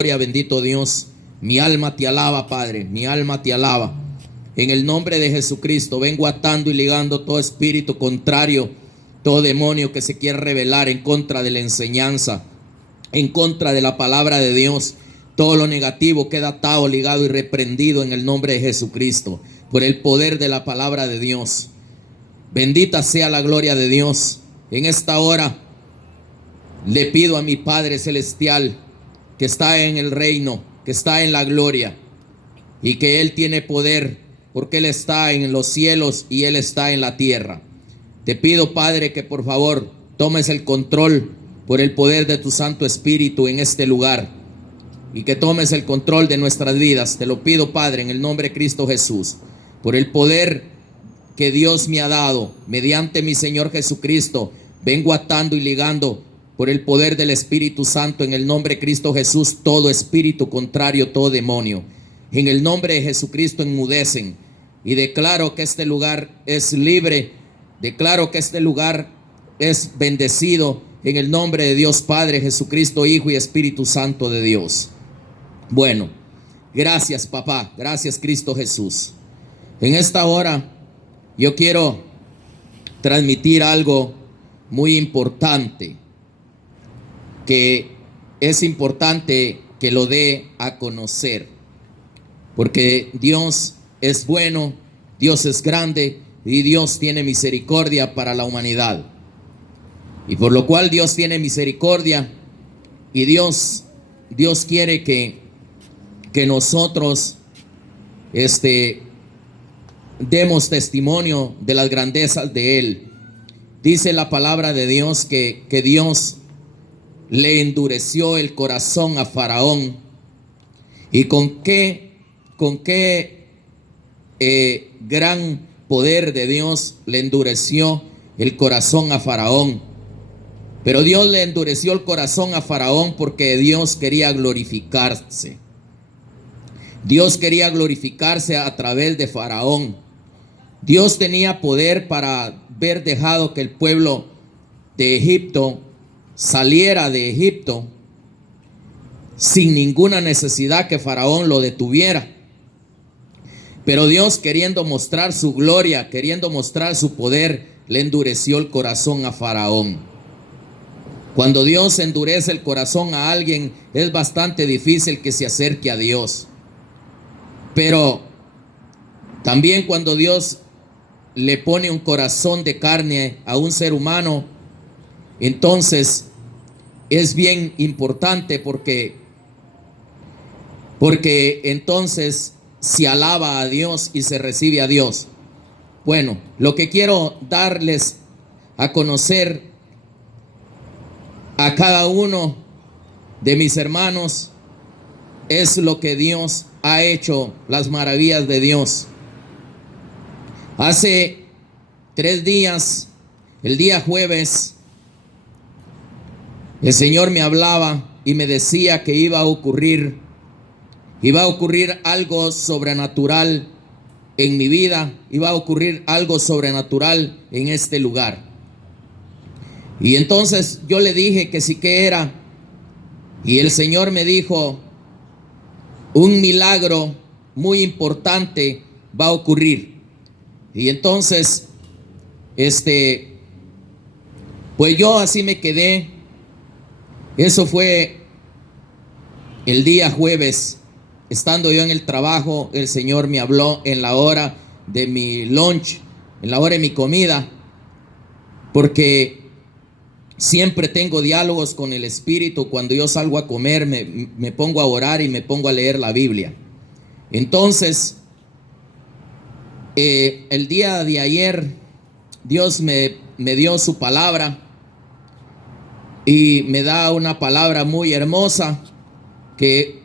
Gloria, bendito Dios. Mi alma te alaba, Padre. Mi alma te alaba. En el nombre de Jesucristo vengo atando y ligando todo espíritu contrario, todo demonio que se quiere rebelar en contra de la enseñanza, en contra de la palabra de Dios. Todo lo negativo queda atado, ligado y reprendido en el nombre de Jesucristo, por el poder de la palabra de Dios. Bendita sea la gloria de Dios. En esta hora le pido a mi Padre Celestial, que está en el reino, que está en la gloria, y que Él tiene poder, porque Él está en los cielos y Él está en la tierra. Te pido, Padre, que por favor tomes el control por el poder de tu Santo Espíritu en este lugar, y que tomes el control de nuestras vidas. Te lo pido, Padre, en el nombre de Cristo Jesús, por el poder que Dios me ha dado mediante mi Señor Jesucristo. Vengo atando y ligando por el poder del Espíritu Santo en el nombre de Cristo Jesús todo espíritu contrario, todo demonio. En el nombre de Jesucristo enmudecen, y declaro que este lugar es libre. Declaro que este lugar es bendecido en el nombre de Dios Padre, Jesucristo Hijo y Espíritu Santo de Dios. Bueno, gracias, papá. Gracias, Cristo Jesús. En esta hora yo quiero transmitir algo muy importante, que es importante que lo dé a conocer, porque Dios es bueno, Dios es grande y Dios tiene misericordia para la humanidad. Y por lo cual Dios tiene misericordia, y Dios quiere que nosotros demos testimonio de las grandezas de Él. Dice la palabra de Dios que Dios le endureció el corazón a Faraón. ¿Y con qué gran poder de Dios le endureció el corazón a Faraón? Pero Dios le endureció el corazón a Faraón porque Dios quería glorificarse. Dios quería glorificarse a través de Faraón. Dios tenía poder para haber dejado que el pueblo de Egipto saliera de Egipto sin ninguna necesidad que Faraón lo detuviera. Pero Dios, queriendo mostrar su gloria, queriendo mostrar su poder, le endureció el corazón a Faraón. Cuando Dios endurece el corazón a alguien, es bastante difícil que se acerque a Dios. Pero también cuando Dios le pone un corazón de carne a un ser humano, entonces es bien importante, porque entonces se alaba a Dios y se recibe a Dios. Bueno, lo que quiero darles a conocer a cada uno de mis hermanos es lo que Dios ha hecho, las maravillas de Dios. Hace 3 días, el día jueves, el Señor me hablaba y me decía que iba a ocurrir algo sobrenatural en mi vida, iba a ocurrir algo sobrenatural en este lugar. Y entonces yo le dije que sí, que era, y el Señor me dijo: un milagro muy importante va a ocurrir. Y entonces, pues yo así me quedé. Eso fue el día jueves. Estando yo en el trabajo, el Señor me habló en la hora de mi lunch, en la hora de mi comida, porque siempre tengo diálogos con el Espíritu. Cuando yo salgo a comer, me pongo a orar y me pongo a leer la Biblia. Entonces, el día de ayer, Dios me dio su palabra, y me da una palabra muy hermosa que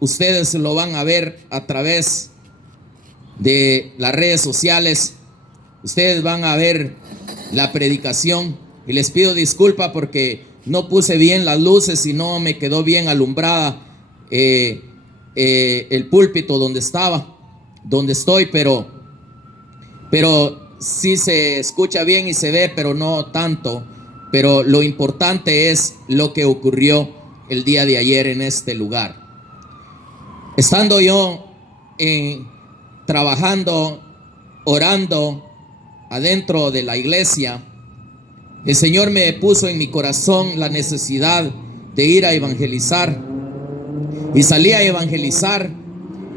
ustedes lo van a ver a través de las redes sociales. Ustedes van a ver la predicación, y les pido disculpa porque no puse bien las luces y no me quedó bien alumbrada el púlpito donde estoy, pero sí se escucha bien y se ve, pero no tanto. Pero lo importante es lo que ocurrió el día de ayer en este lugar. Estando yo trabajando, orando adentro de la iglesia, el Señor me puso en mi corazón la necesidad de ir a evangelizar. Y salí a evangelizar.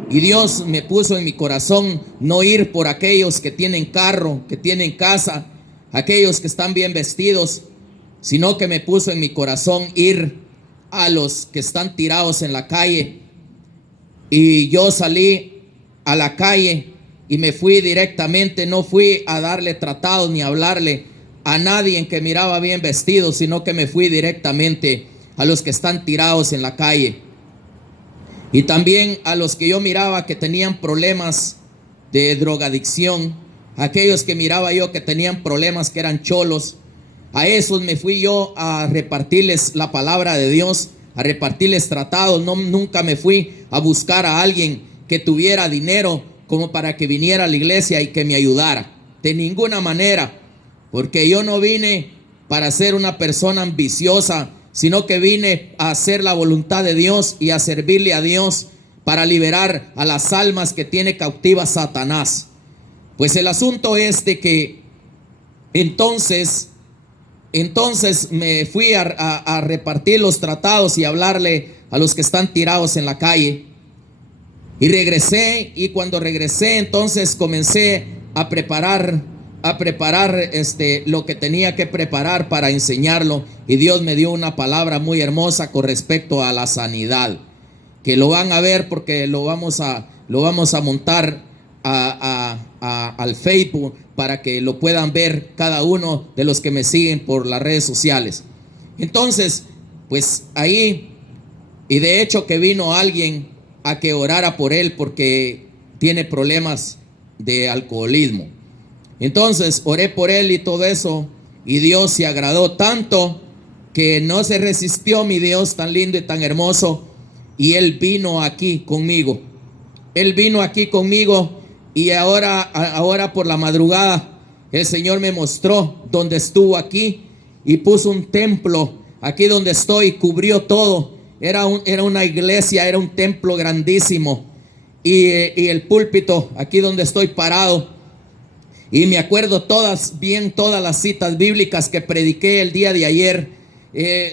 Y Dios me puso en mi corazón no ir por aquellos que tienen carro, que tienen casa, aquellos que están bien vestidos, sino que me puso en mi corazón ir a los que están tirados en la calle. Y yo salí a la calle y me fui directamente, no fui a darle tratados ni a hablarle a nadie que miraba bien vestido, sino que me fui directamente a los que están tirados en la calle. Y también a los que yo miraba que tenían problemas de drogadicción, aquellos que miraba yo que tenían problemas, que eran cholos, a esos me fui yo a repartirles la palabra de Dios, a repartirles tratados. Nunca me fui a buscar a alguien que tuviera dinero como para que viniera a la iglesia y que me ayudara. De ninguna manera, porque yo no vine para ser una persona ambiciosa, sino que vine a hacer la voluntad de Dios y a servirle a Dios para liberar a las almas que tiene cautivas Satanás. Pues el asunto es de que entonces me fui a repartir los tratados y hablarle a los que están tirados en la calle. Y regresé, y cuando regresé entonces comencé a preparar lo que tenía que preparar para enseñarlo. Y Dios me dio una palabra muy hermosa con respecto a la sanidad, que lo van a ver porque lo vamos a montar al Facebook para que lo puedan ver cada uno de los que me siguen por las redes sociales. Entonces, pues ahí, y de hecho que vino alguien a que orara por él porque tiene problemas de alcoholismo. Entonces oré por él y todo eso, y Dios se agradó tanto que no se resistió, mi Dios tan lindo y tan hermoso, y él vino aquí conmigo. Él vino aquí conmigo. Y ahora por la madrugada el Señor me mostró donde estuvo aquí y puso un templo aquí donde estoy, cubrió todo. Era una iglesia, era un templo grandísimo. Y el púlpito aquí donde estoy parado. Y me acuerdo todas las citas bíblicas que prediqué el día de ayer.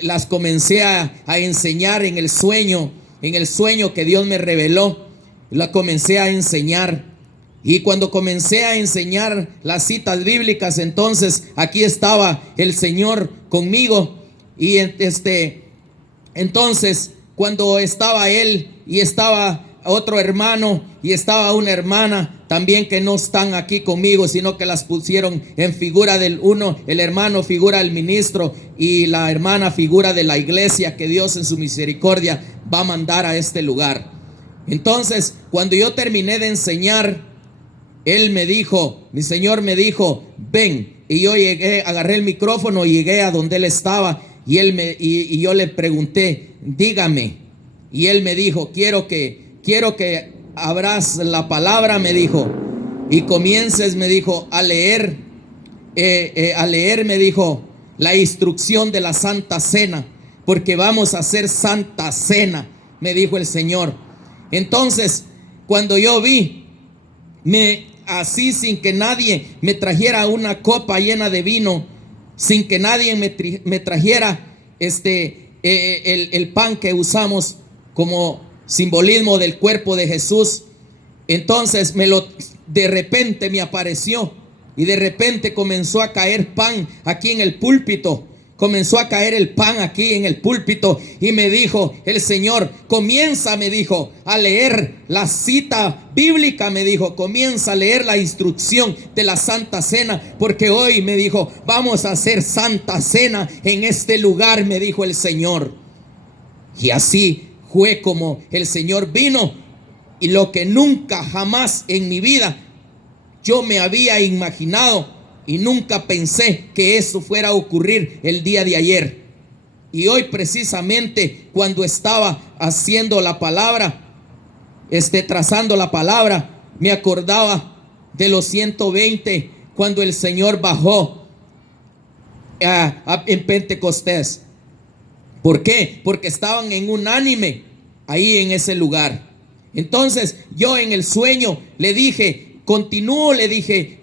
Las comencé a enseñar en el sueño que Dios me reveló. Las comencé a enseñar. Y cuando comencé a enseñar las citas bíblicas, entonces aquí estaba el Señor conmigo. Y entonces cuando estaba él y estaba otro hermano y estaba una hermana también, que no están aquí conmigo, sino que las pusieron en figura del uno, el hermano figura del ministro y la hermana figura de la iglesia que Dios en su misericordia va a mandar a este lugar. Entonces cuando yo terminé de enseñar, mi Señor me dijo, ven. Y yo llegué, agarré el micrófono y llegué a donde él estaba. Y yo le pregunté, dígame. Y él me dijo, quiero que abras la palabra, me dijo, y comiences, me dijo, a leer, me dijo, la instrucción de la Santa Cena, porque vamos a hacer Santa Cena, me dijo el Señor. Entonces, cuando yo vi, así sin que nadie me trajera una copa llena de vino, sin que nadie me trajera el pan que usamos como simbolismo del cuerpo de Jesús, entonces de repente me apareció y de repente comenzó a caer pan aquí en el púlpito. Comenzó a caer el pan aquí en el púlpito y me dijo el Señor, comienza, me dijo, a leer la cita bíblica, me dijo, comienza a leer la instrucción de la Santa Cena, porque hoy, me dijo, vamos a hacer Santa Cena en este lugar, me dijo el Señor. Y así fue como el Señor vino, y lo que nunca jamás en mi vida yo me había imaginado. Y nunca pensé que eso fuera a ocurrir el día de ayer. Y hoy precisamente cuando estaba haciendo la palabra, trazando la palabra, me acordaba de los 120 cuando el Señor bajó en Pentecostés. ¿Por qué? Porque estaban en unánime ahí en ese lugar. Entonces yo en el sueño le dije, continúo, le dije,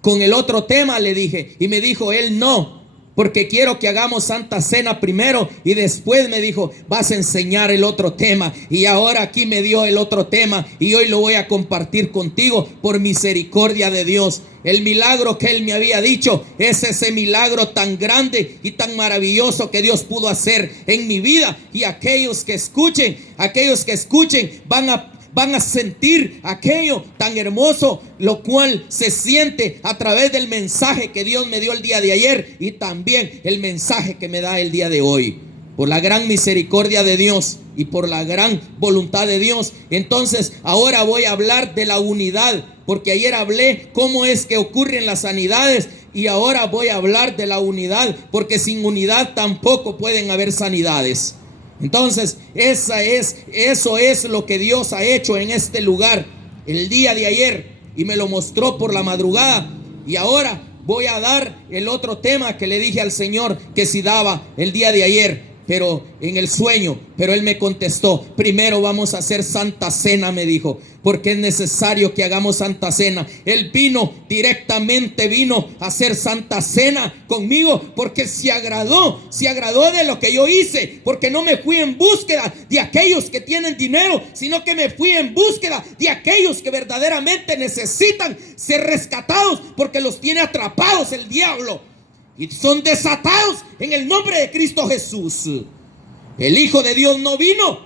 con el otro tema, le dije, y me dijo él, no, porque quiero que hagamos Santa Cena primero y después me dijo, vas a enseñar el otro tema. Y ahora aquí me dio el otro tema y hoy lo voy a compartir contigo por misericordia de Dios. El milagro que él me había dicho es ese milagro tan grande y tan maravilloso que Dios pudo hacer en mi vida. Y aquellos que escuchen van a sentir aquello tan hermoso, lo cual se siente a través del mensaje que Dios me dio el día de ayer y también el mensaje que me da el día de hoy. Por la gran misericordia de Dios y por la gran voluntad de Dios. Entonces ahora voy a hablar de la unidad, porque ayer hablé cómo es que ocurren las sanidades y ahora voy a hablar de la unidad, porque sin unidad tampoco pueden haber sanidades. Entonces, eso es lo que Dios ha hecho en este lugar el día de ayer y me lo mostró por la madrugada. Y ahora voy a dar el otro tema que le dije al Señor que si daba el día de ayer, pero en el sueño. Pero Él me contestó, primero vamos a hacer Santa Cena, me dijo, porque es necesario que hagamos Santa Cena. Él directamente vino a hacer Santa Cena conmigo, porque se agradó de lo que yo hice, porque no me fui en búsqueda de aquellos que tienen dinero, sino que me fui en búsqueda de aquellos que verdaderamente necesitan ser rescatados, porque los tiene atrapados el diablo y son desatados en el nombre de Cristo Jesús. El Hijo de Dios no vino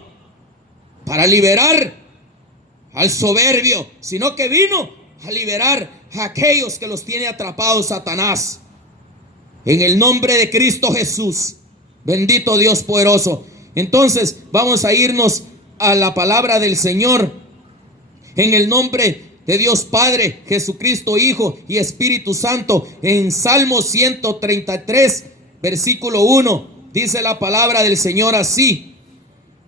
para liberar al soberbio, sino que vino a liberar a aquellos que los tiene atrapados Satanás. En el nombre de Cristo Jesús. Bendito Dios poderoso. Entonces vamos a irnos a la palabra del Señor. En el nombre de Dios Padre, Jesucristo Hijo y Espíritu Santo. En Salmo 133, versículo 1, dice la palabra del Señor así: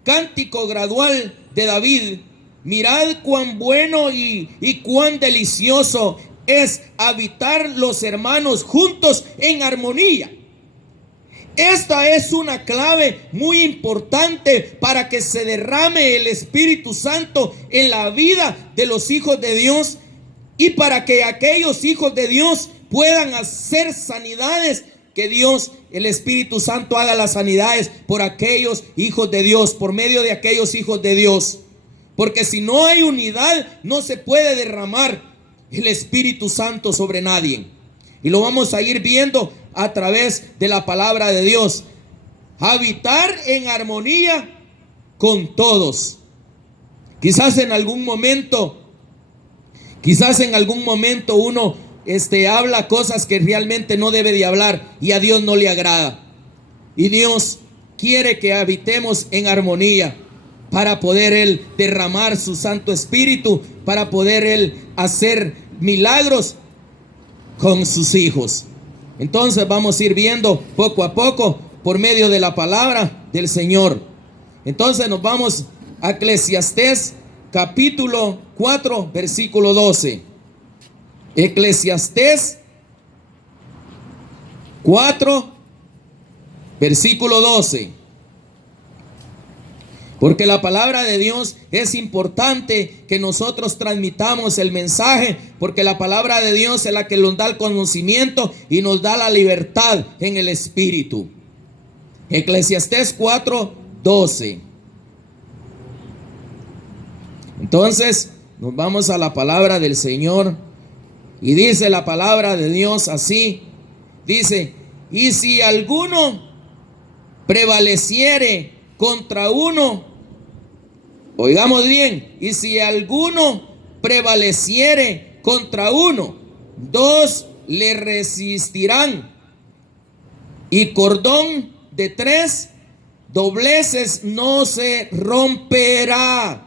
cántico gradual de David. Mirad cuán bueno y cuán delicioso es habitar los hermanos juntos en armonía. Esta es una clave muy importante para que se derrame el Espíritu Santo en la vida de los hijos de Dios y para que aquellos hijos de Dios puedan hacer sanidades, que Dios, el Espíritu Santo, haga las sanidades por aquellos hijos de Dios, por medio de aquellos hijos de Dios. Porque si no hay unidad, no se puede derramar el Espíritu Santo sobre nadie. Y lo vamos a ir viendo a través de la palabra de Dios. Habitar en armonía con todos. Quizás en algún momento uno habla cosas que realmente no debe de hablar y a Dios no le agrada. Y Dios quiere que habitemos en armonía para poder Él derramar su Santo Espíritu, para poder Él hacer milagros con sus hijos. Entonces vamos a ir viendo poco a poco por medio de la palabra del Señor. Entonces nos vamos a Eclesiastés capítulo 4 versículo 12. Eclesiastés 4 versículo 12. Porque la palabra de Dios es importante que nosotros transmitamos el mensaje, porque la palabra de Dios es la que nos da el conocimiento y nos da la libertad en el espíritu. Eclesiastés 4:12. Entonces nos vamos a la palabra del Señor y dice la palabra de Dios así. Dice: y si alguno prevaleciere contra uno, oigamos bien, y si alguno prevaleciere contra uno, dos le resistirán, y cordón de 3 dobleces no se romperá.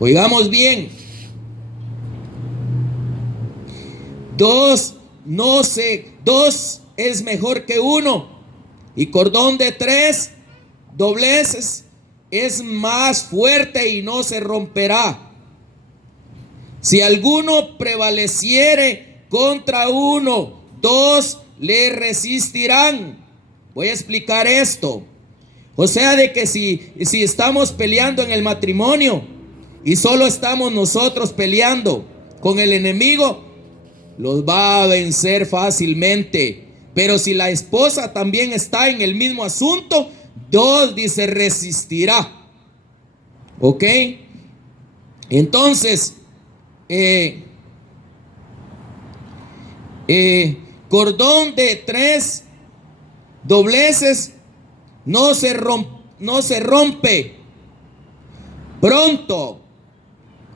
Oigamos bien, dos es mejor que uno, y cordón de 3 dobleces es más fuerte y no se romperá. Si alguno prevaleciere contra uno, dos le resistirán. Voy a explicar esto. O sea, de que si estamos peleando en el matrimonio y solo estamos nosotros peleando con el enemigo, los va a vencer fácilmente. Pero si la esposa también está en el mismo asunto, dos, dice, resistirá. ¿Ok? Entonces, cordón de 3 dobleces no se rompe pronto.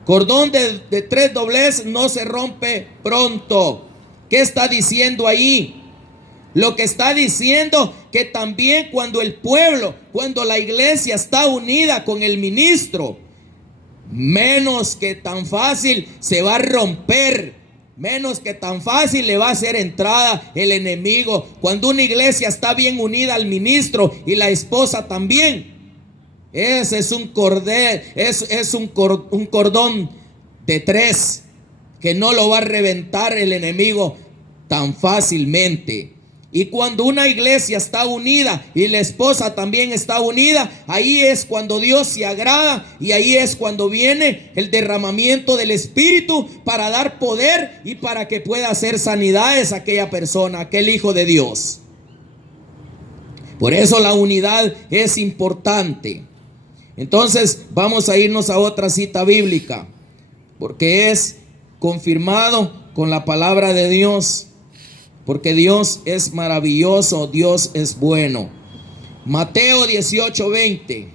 Cordón de 3 dobleces no se rompe pronto. ¿Qué está diciendo ahí? Lo que está diciendo que también cuando el pueblo, cuando la iglesia está unida con el ministro, menos que tan fácil se va a romper, menos que tan fácil le va a hacer entrada el enemigo. Cuando una iglesia está bien unida al ministro y la esposa también, ese es un cordel, es un cordón de 3 que no lo va a reventar el enemigo tan fácilmente. Y cuando una iglesia está unida y la esposa también está unida, ahí es cuando Dios se agrada y ahí es cuando viene el derramamiento del Espíritu para dar poder y para que pueda hacer sanidades a aquella persona, aquel hijo de Dios. Por eso la unidad es importante. Entonces vamos a irnos a otra cita bíblica, porque es confirmado con la palabra de Dios. Porque Dios es maravilloso, Dios es bueno. Mateo 18:20.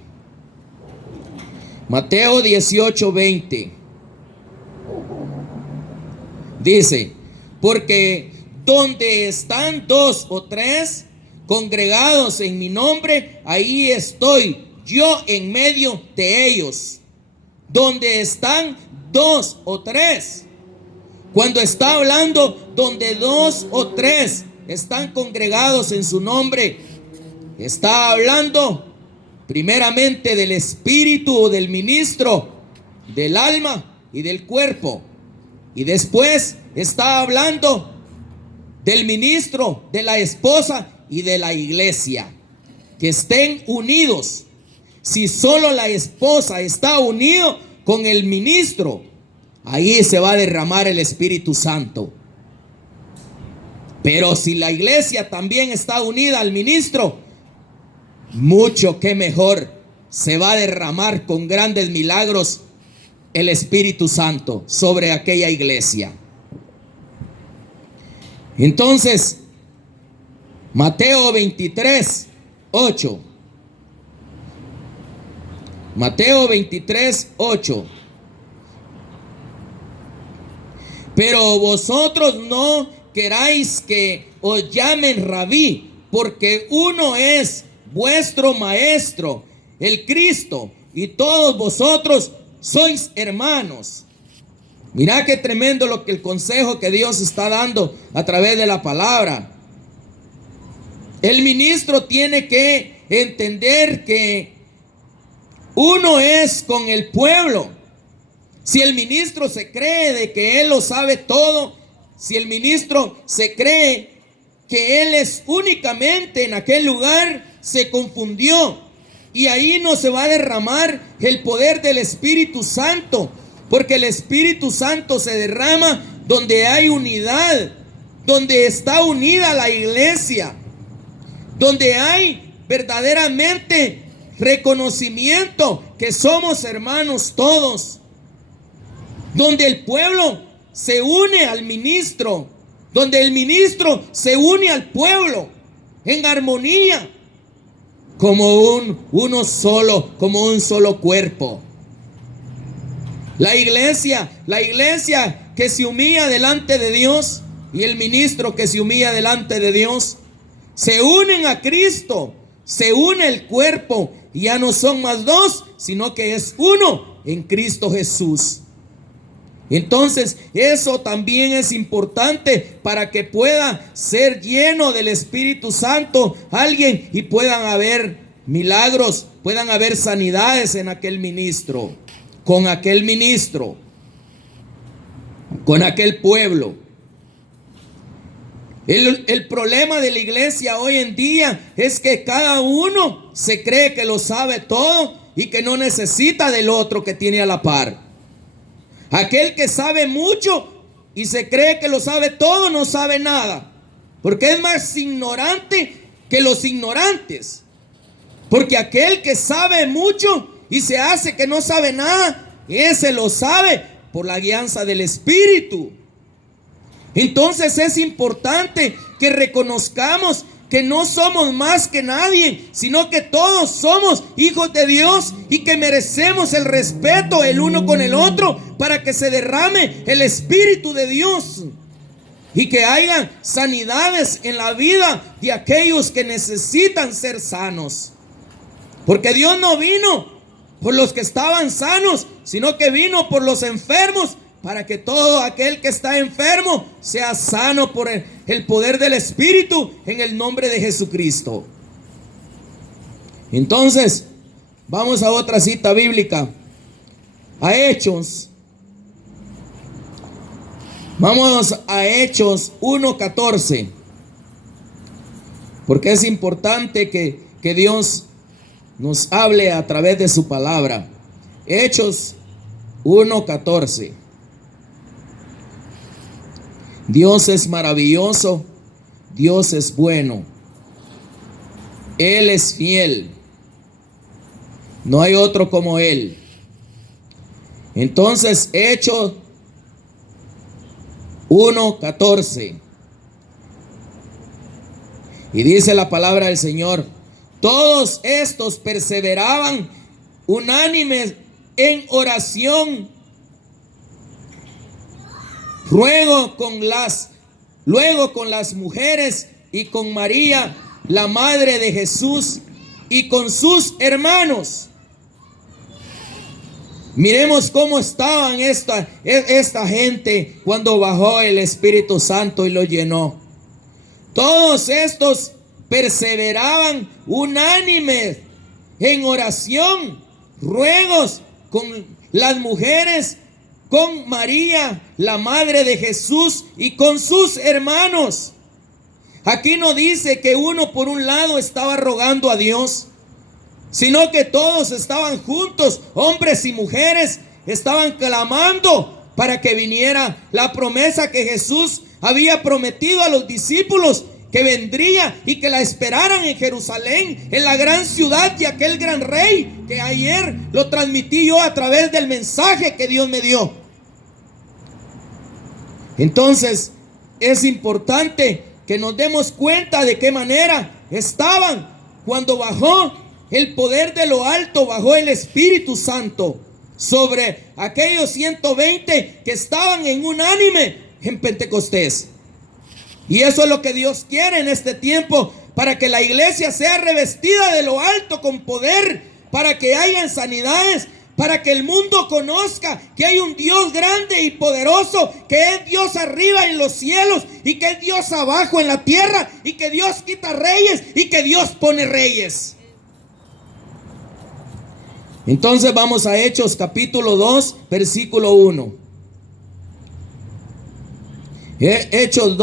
Mateo 18:20. Dice, porque donde están 2 o 3 congregados en mi nombre, ahí estoy yo en medio de ellos. Donde están 2 o 3. Cuando está hablando donde 2 o 3 están congregados en su nombre, está hablando primeramente del espíritu o del ministro, del alma y del cuerpo. Y después está hablando del ministro, de la esposa y de la iglesia. Que estén unidos. Si solo la esposa está unido con el ministro, ahí se va a derramar el Espíritu Santo. Pero si la iglesia también está unida al ministro, mucho que mejor, se va a derramar con grandes milagros el Espíritu Santo sobre aquella iglesia. Entonces, Mateo 23:8. Mateo 23:8. Pero vosotros no queráis que os llamen rabí, porque uno es vuestro maestro, el Cristo, y todos vosotros sois hermanos. Mirá qué tremendo lo que el consejo que Dios está dando a través de la palabra. El ministro tiene que entender que uno es con el pueblo. Si el ministro se cree de que él lo sabe todo, si el ministro se cree que él es únicamente en aquel lugar, se confundió. Y ahí no se va a derramar el poder del Espíritu Santo, porque el Espíritu Santo se derrama donde hay unidad, donde está unida la iglesia, donde hay verdaderamente reconocimiento que somos hermanos todos, donde el pueblo se une al ministro, donde el ministro se une al pueblo en armonía, como uno solo, como un solo cuerpo. La iglesia que se humilla delante de Dios y el ministro que se humilla delante de Dios, se unen a Cristo, se une el cuerpo y ya no son más dos, sino que es uno en Cristo Jesús. Entonces eso también es importante para que pueda ser lleno del Espíritu Santo alguien y puedan haber milagros, puedan haber sanidades en aquel ministro, con aquel ministro, con aquel pueblo. El problema de la iglesia hoy en día es que cada uno se cree que lo sabe todo y que no necesita del otro que tiene a la par. Aquel que sabe mucho y se cree que lo sabe todo no sabe nada, porque es más ignorante que los ignorantes. Porque aquel que sabe mucho y se hace que no sabe nada, ese lo sabe por la guianza del Espíritu. Entonces es importante que reconozcamos que no somos más que nadie, sino que todos somos hijos de Dios y que merecemos el respeto el uno con el otro para que se derrame el Espíritu de Dios y que haya sanidades en la vida de aquellos que necesitan ser sanos. Porque Dios no vino por los que estaban sanos, sino que vino por los enfermos, para que todo aquel que está enfermo sea sano por el poder del Espíritu en el nombre de Jesucristo. Entonces, vamos a otra cita bíblica, a Hechos. Vamos a Hechos 1:14, porque es importante que Dios nos hable a través de su palabra. Hechos 1:14. Dios es maravilloso, Dios es bueno, Él es fiel, no hay otro como Él. Entonces, Hechos 1:14, y dice la palabra del Señor: todos estos perseveraban unánimes en oración, luego con las mujeres y con María, la madre de Jesús, y con sus hermanos. Miremos cómo estaban esta gente cuando bajó el Espíritu Santo y lo llenó. Todos estos perseveraban unánimes en oración, ruegos con las mujeres, con María, la madre de Jesús, y con sus hermanos. Aquí no dice que uno por un lado estaba rogando a Dios, sino que todos estaban juntos, hombres y mujeres, estaban clamando para que viniera la promesa que Jesús había prometido a los discípulos, que vendría y que la esperaran en Jerusalén, en la gran ciudad de aquel gran rey, que ayer lo transmití yo a través del mensaje que Dios me dio. Entonces es importante que nos demos cuenta de qué manera estaban cuando bajó el poder de lo alto, bajó el Espíritu Santo sobre aquellos 120 que estaban en unánime en Pentecostés. Y eso es lo que Dios quiere en este tiempo, para que la iglesia sea revestida de lo alto con poder, para que hayan sanidades, para que el mundo conozca que hay un Dios grande y poderoso, que es Dios arriba en los cielos y que es Dios abajo en la tierra, y que Dios quita reyes y que Dios pone reyes. Entonces vamos a Hechos capítulo 2, versículo 1. Hechos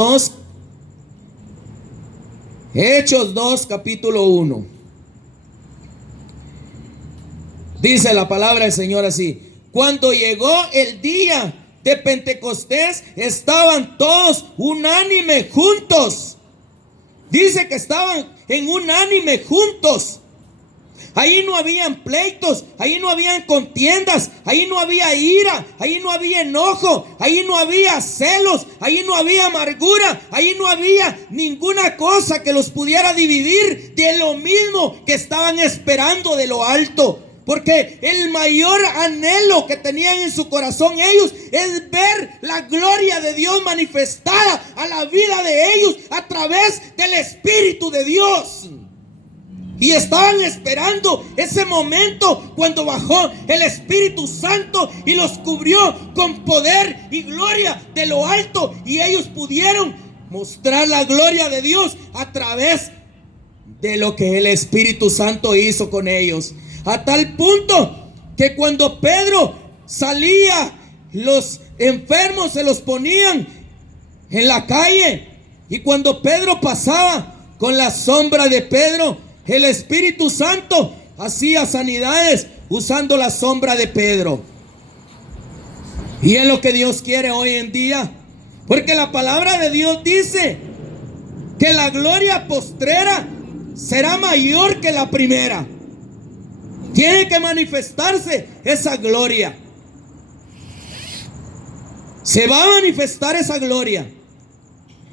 2, capítulo 1. Dice la palabra del Señor así: cuando llegó el día de Pentecostés, estaban todos unánime juntos. Dice que estaban en unánime juntos. Ahí no habían pleitos, ahí no habían contiendas, ahí no había ira, ahí no había enojo, ahí no había celos, ahí no había amargura, ahí no había ninguna cosa que los pudiera dividir de lo mismo que estaban esperando de lo alto. Porque el mayor anhelo que tenían en su corazón ellos es ver la gloria de Dios manifestada a la vida de ellos a través del Espíritu de Dios. Y estaban esperando ese momento cuando bajó el Espíritu Santo y los cubrió con poder y gloria de lo alto, y ellos pudieron mostrar la gloria de Dios a través de lo que el Espíritu Santo hizo con ellos. A tal punto que cuando Pedro salía, los enfermos se los ponían en la calle Y cuando Pedro pasaba, con la sombra de Pedro, el Espíritu Santo hacía sanidades usando la sombra de Pedro. Y es lo que Dios quiere hoy en día, porque la palabra de Dios dice que la gloria postrera será mayor que la primera. Tiene que manifestarse esa gloria. Se va a manifestar esa gloria.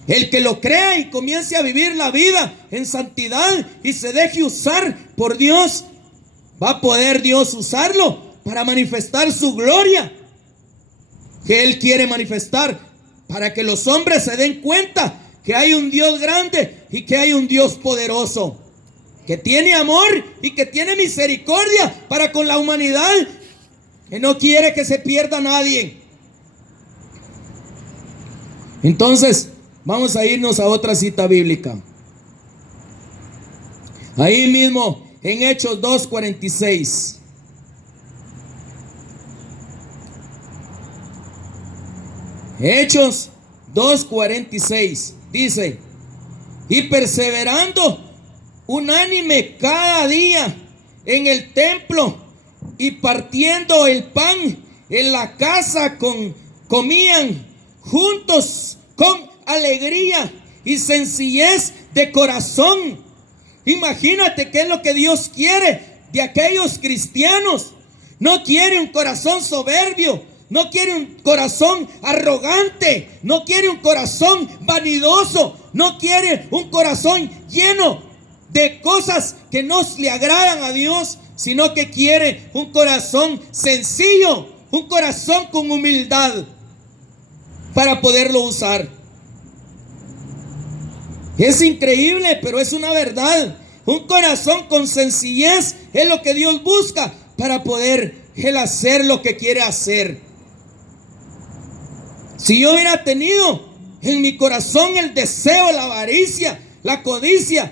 El que lo crea y comience a vivir la vida en santidad y se deje usar por Dios, va a poder Dios usarlo para manifestar su gloria que Él quiere manifestar, para que los hombres se den cuenta que hay un Dios grande y que hay un Dios poderoso, que tiene amor y que tiene misericordia para con la humanidad, que no quiere que se pierda nadie. Entonces, vamos a irnos a otra cita bíblica. Ahí mismo, en Hechos 2:46. Hechos 2:46 dice: y perseverando unánime cada día en el templo y partiendo el pan en la casa comían juntos con alegría y sencillez de corazón. Imagínate qué es lo que Dios quiere de aquellos cristianos. No quiere un corazón soberbio, no quiere un corazón arrogante, no quiere un corazón vanidoso, no quiere un corazón lleno de cosas que no le agradan a Dios, sino que quiere un corazón sencillo, un corazón con humildad para poderlo usar. Es increíble, pero es una verdad. Un corazón con sencillez es lo que Dios busca para poder Él hacer lo que quiere hacer. Si yo hubiera tenido en mi corazón el deseo, la avaricia, la codicia,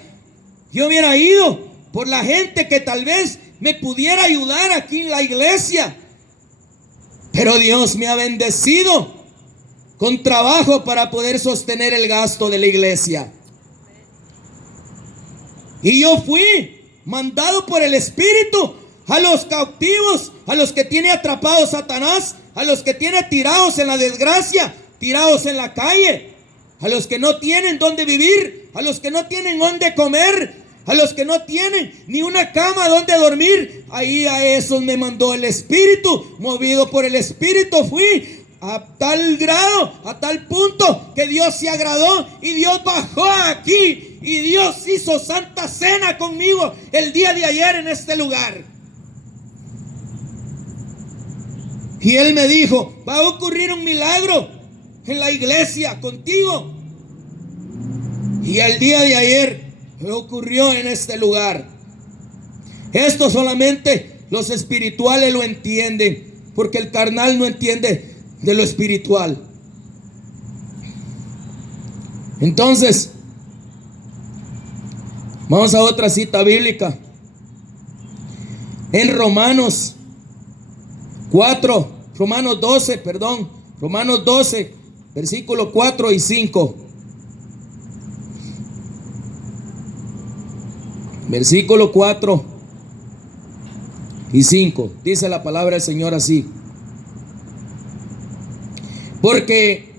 yo hubiera ido por la gente que tal vez me pudiera ayudar aquí en la iglesia. Pero Dios me ha bendecido con trabajo para poder sostener el gasto de la iglesia. Y yo fui mandado por el Espíritu a los cautivos, a los que tiene atrapados Satanás, a los que tiene tirados en la desgracia, tirados en la calle, a los que no tienen dónde vivir, a los que no tienen dónde comer, a los que no tienen ni una cama donde dormir. Ahí a esos me mandó el Espíritu. Movido por el Espíritu fui a tal grado, a tal punto que Dios se agradó y Dios bajó aquí y Dios hizo santa cena conmigo el día de ayer en este lugar. Y Él me dijo: va a ocurrir un milagro en la iglesia contigo. Y el día de ayer ocurrió en este lugar. Esto solamente los espirituales lo entienden, porque el carnal no entiende de lo espiritual. Entonces, vamos a otra cita bíblica. En Romanos 12, versículo 4 y 5. Versículo 4 y 5. Dice la palabra del Señor así: porque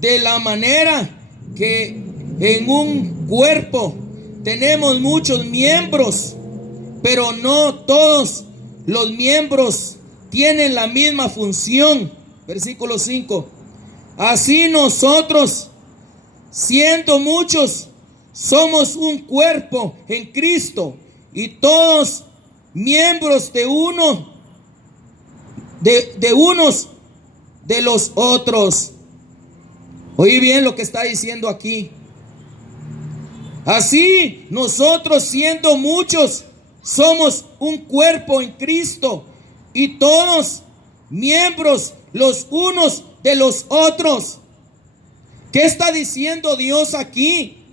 de la manera que en un cuerpo tenemos muchos miembros, pero no todos los miembros tienen la misma función. Versículo 5. Así nosotros, siendo muchos, somos un cuerpo en Cristo y todos miembros de uno, de unos de los otros. Oí bien lo que está diciendo aquí. Así nosotros, siendo muchos, somos un cuerpo en Cristo y todos miembros los unos de los otros. ¿Qué está diciendo Dios aquí?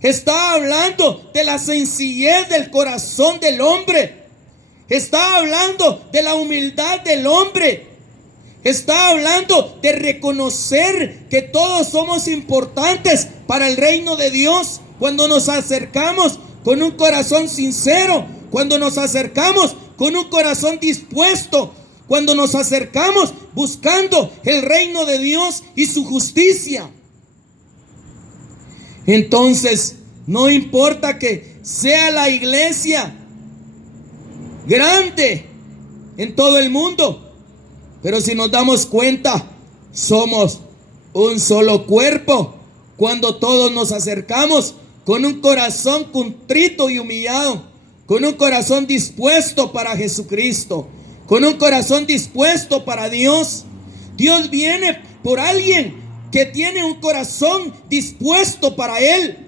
Está hablando de la sencillez del corazón del hombre. Está hablando de la humildad del hombre. Está hablando de reconocer que todos somos importantes para el reino de Dios. Cuando nos acercamos con un corazón sincero, cuando nos acercamos con un corazón dispuesto, cuando nos acercamos buscando el reino de Dios y su justicia. Entonces, no importa que sea la iglesia grande en todo el mundo, pero si nos damos cuenta, somos un solo cuerpo cuando todos nos acercamos con un corazón contrito y humillado, con un corazón dispuesto para Jesucristo, con un corazón dispuesto para Dios. Dios viene por alguien que tiene un corazón dispuesto para Él.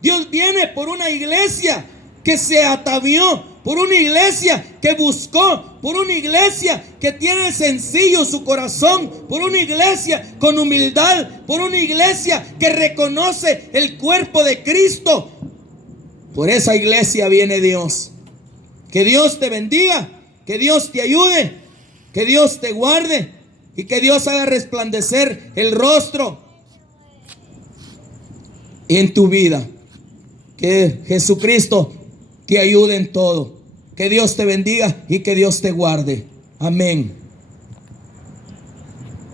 Dios viene por una iglesia que se atavió, por una iglesia que buscó, por una iglesia que tiene sencillo su corazón, por una iglesia con humildad, por una iglesia que reconoce el cuerpo de Cristo. Por esa iglesia viene Dios. Que Dios te bendiga, que Dios te ayude, que Dios te guarde y que Dios haga resplandecer el rostro en tu vida. Que Jesucristo te ayude en todo. Que Dios te bendiga y que Dios te guarde. Amén.